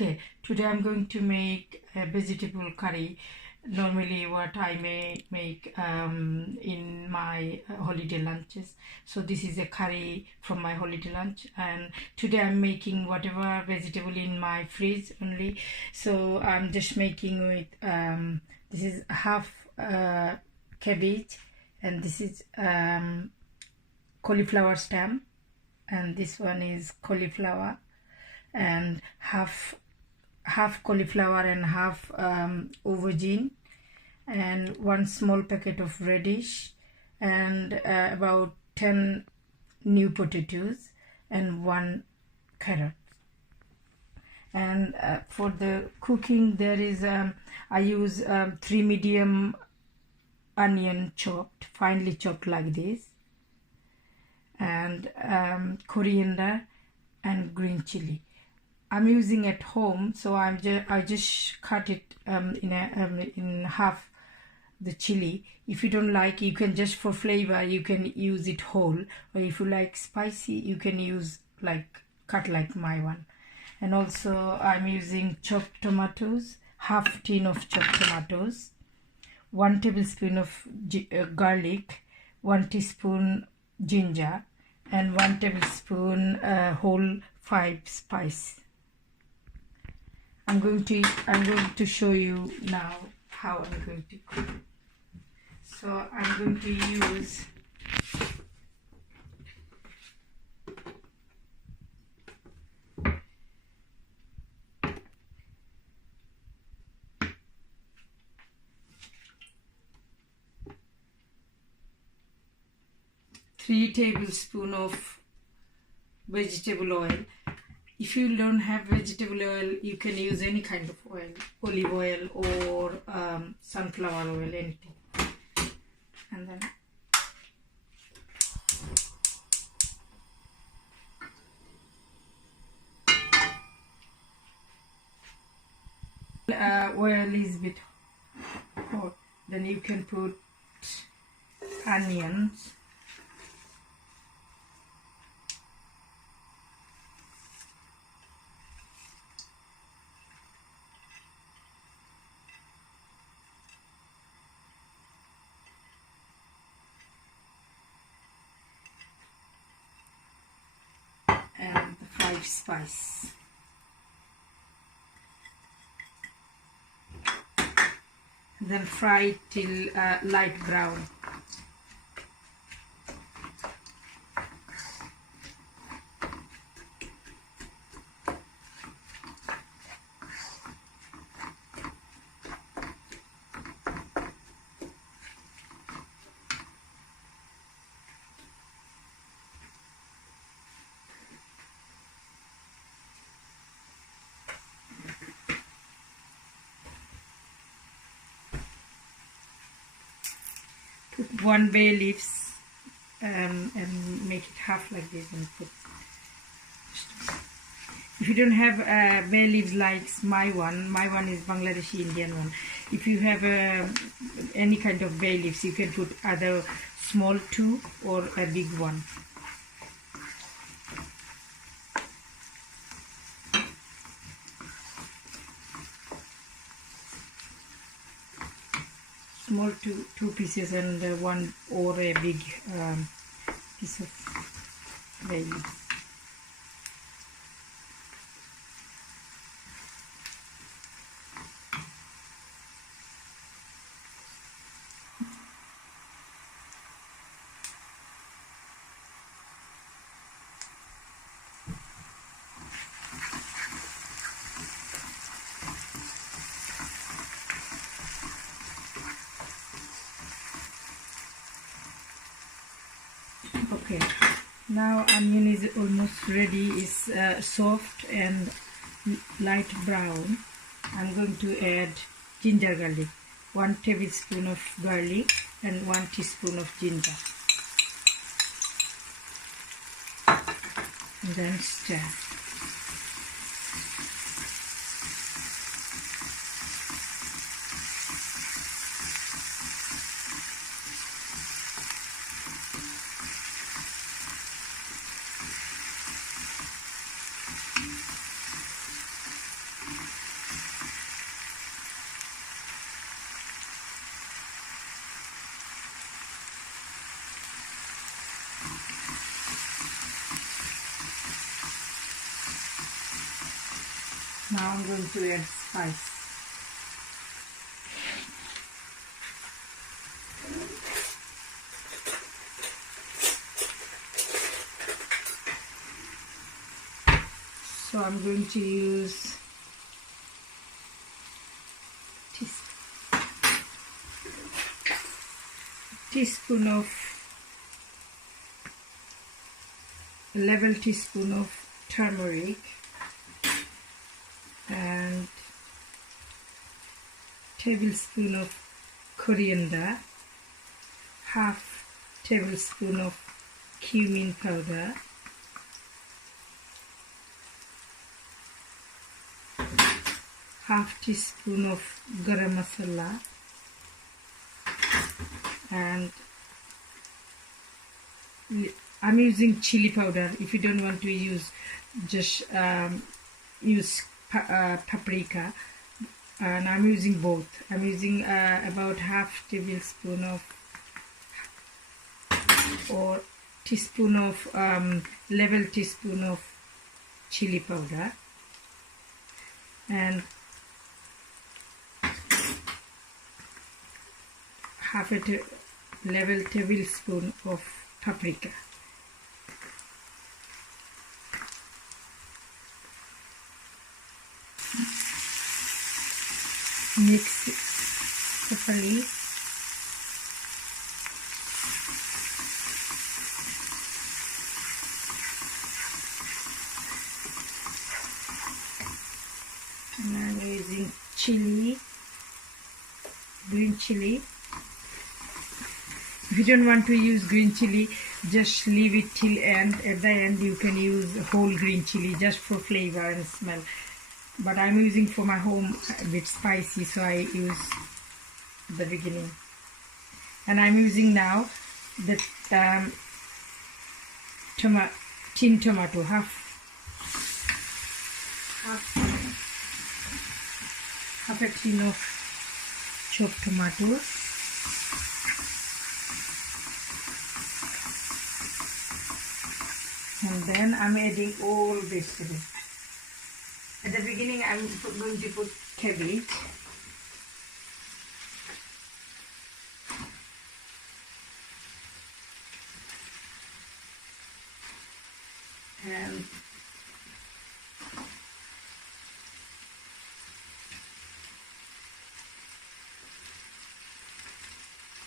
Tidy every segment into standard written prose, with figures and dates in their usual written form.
Okay, today I'm going to make a vegetable curry. Normally what I may make in my holiday lunches. So this is a curry from my holiday lunch, and today I'm making whatever vegetable in my fridge only. So I'm just making with this is half cabbage, and this is cauliflower stem, and this one is cauliflower, and half cauliflower and half aubergine, and one small packet of radish, and about 10 new potatoes, and one carrot. And for the cooking, there is I use 3 medium onion chopped, finely chopped like this, and coriander and green chili. I'm using at home, so I just cut it in half, the chili. If you don't like, you can just for flavor you can use it whole, or if you like spicy you can use like cut like my one. And also I'm using chopped tomatoes, half tin of chopped tomatoes, 1 tablespoon of garlic, 1 teaspoon ginger, and 1 tablespoon whole 5 spice. I'm going to show you now how I'm going to cook. So I'm going to use three tablespoons of vegetable oil. If you don't have vegetable oil, you can use any kind of oil, olive oil or sunflower oil, anything. And then oil is a bit hot, then you can put onions. And the 5 spice. Then fry it till light brown. Put 1 bay leaves and make it half like this, and put. If you don't have bay leaves like my one is Bangladeshi Indian one. If you have any kind of bay leaves, you can put either small 2 or a big one. Small two pieces, and one or a big piece of bay leaves. Okay, now onion is almost ready, is soft and light brown. I'm going to add ginger garlic, 1 tablespoon of garlic and 1 teaspoon of ginger, and then stir. Now I'm going to add spice. So I'm going to use level teaspoon of turmeric and tablespoon of coriander, half tablespoon of cumin powder, half teaspoon of garam masala, and I'm using chili powder. If you don't want to use, just use paprika, and I'm using both. I'm using about half tablespoon of or teaspoon of level teaspoon of chili powder and half a level tablespoon of paprika. Mix it properly. And I'm using green chili. If you don't want to use green chili, just leave it till end. At the end you can use whole green chili just for flavor and smell. But I'm using for my home a bit spicy, so I use the beginning. And I'm using now the tin tomato, half a tin of chopped tomatoes. And then I'm adding all vegetables. At the beginning I'm going to put cabbage. And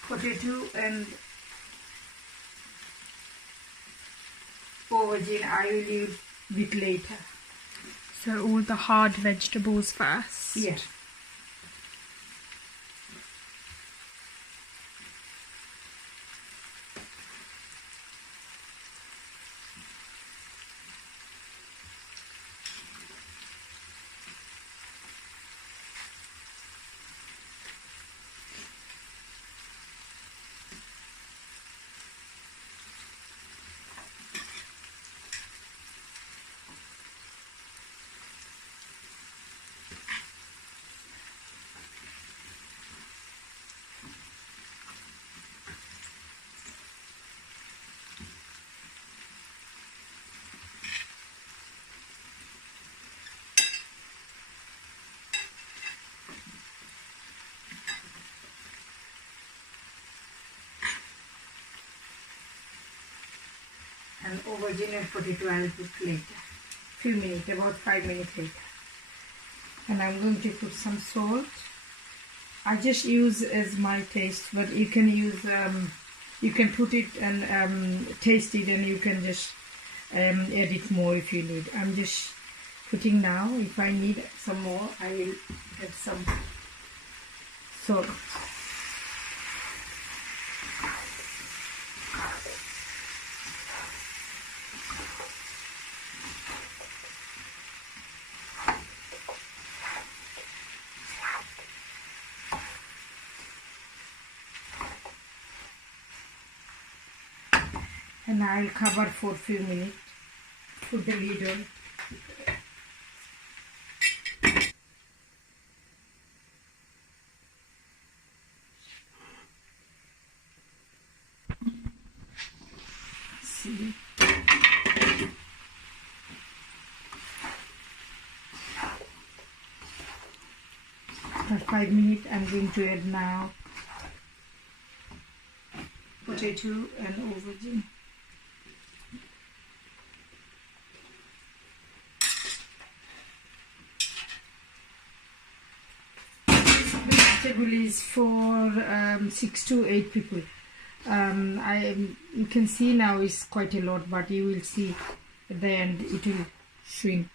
potato and aubergine I will use a bit later. So all the hard vegetables first? Yeah. And aubergine and potato I'll put later. Few minutes, about 5 minutes later. And I'm going to put some salt. I just use as my taste, but you can use, you can put it and taste it, and you can just add it more if you need. I'm just putting now. If I need some more, I will add some salt. And I'll cover for a few minutes. Put the lid on. See. After 5 minutes, I'm going to add now potato and aubergine. The vegetable is for 6 to 8 people. You can see now it's quite a lot, but you will see at the end it will shrink.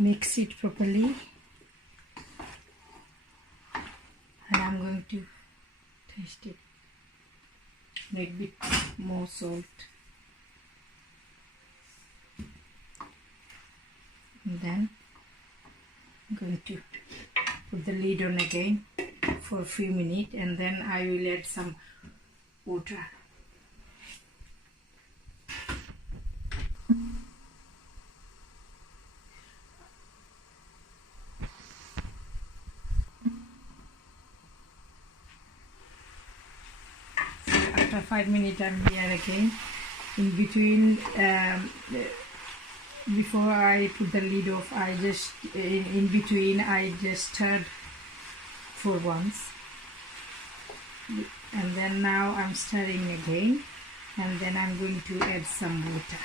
Mix it properly, and I'm going to taste it. Make a bit more salt, and then I'm going to put the lid on again for a few minutes, and then I will add some water. After 5 minutes, I'm here again. In between, before I put the lid off, in between I just stirred for once, and then now I'm stirring again, and then I'm going to add some water.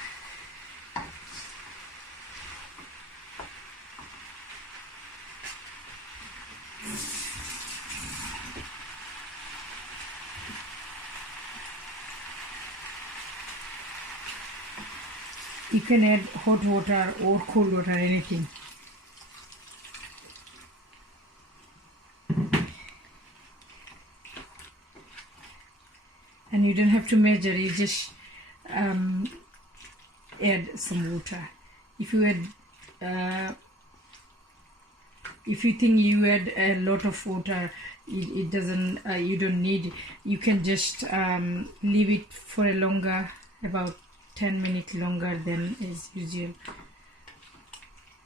You can add hot water or cold water, anything. And you don't have to measure, you just add some water. If you add, if you think you add a lot of water, it doesn't, you don't need, you can just leave it for a longer, about 10 minutes longer than is usual.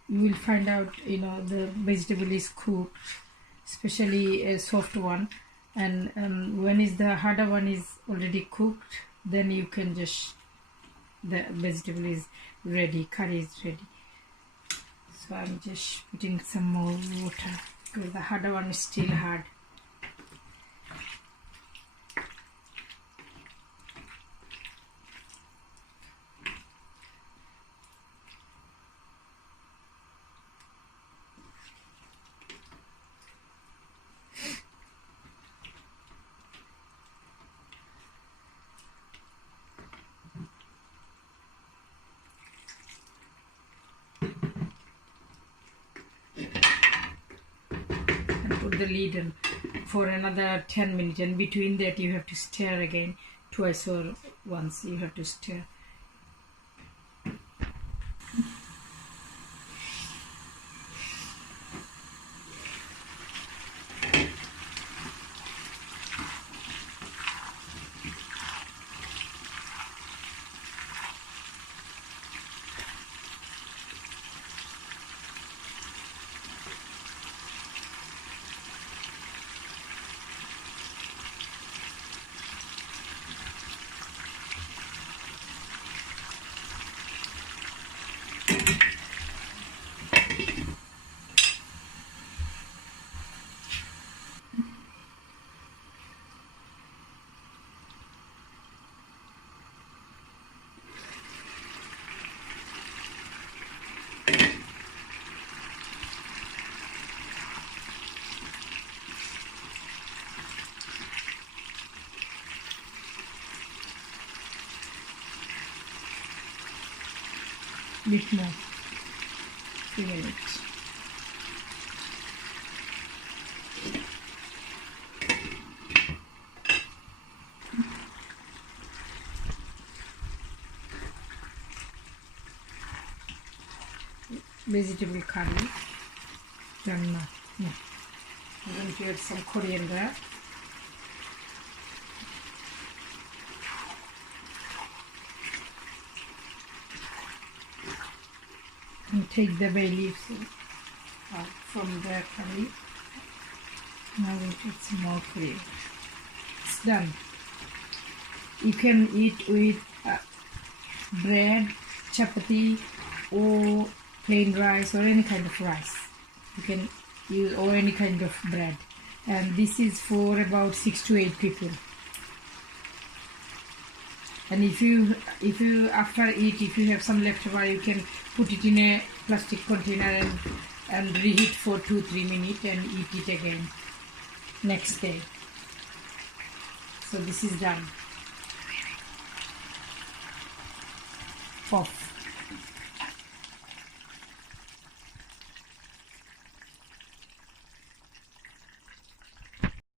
You will find out, the vegetable is cooked, especially a soft one, and when is the harder one is already cooked, then you can just, the vegetable is ready, curry is ready. So I'm just putting some more water because the harder one is still hard. Put the lid on for another 10 minutes, and between that you have to stir again, twice or once you have to stir. Bit more, 3 minutes. Vegetable curry done now. Yeah. I'm going to add some coriander. And take the bay leaves out from the curry. Now we put some more coriander. It's done. You can eat with bread, chapati, or plain rice, or any kind of rice. You can use, or any kind of bread. And this is for about 6 to 8 people. And if you after eat, if you have some leftover, you can put it in a plastic container and reheat for 2-3 minutes and eat it again next day. So this is done. Off.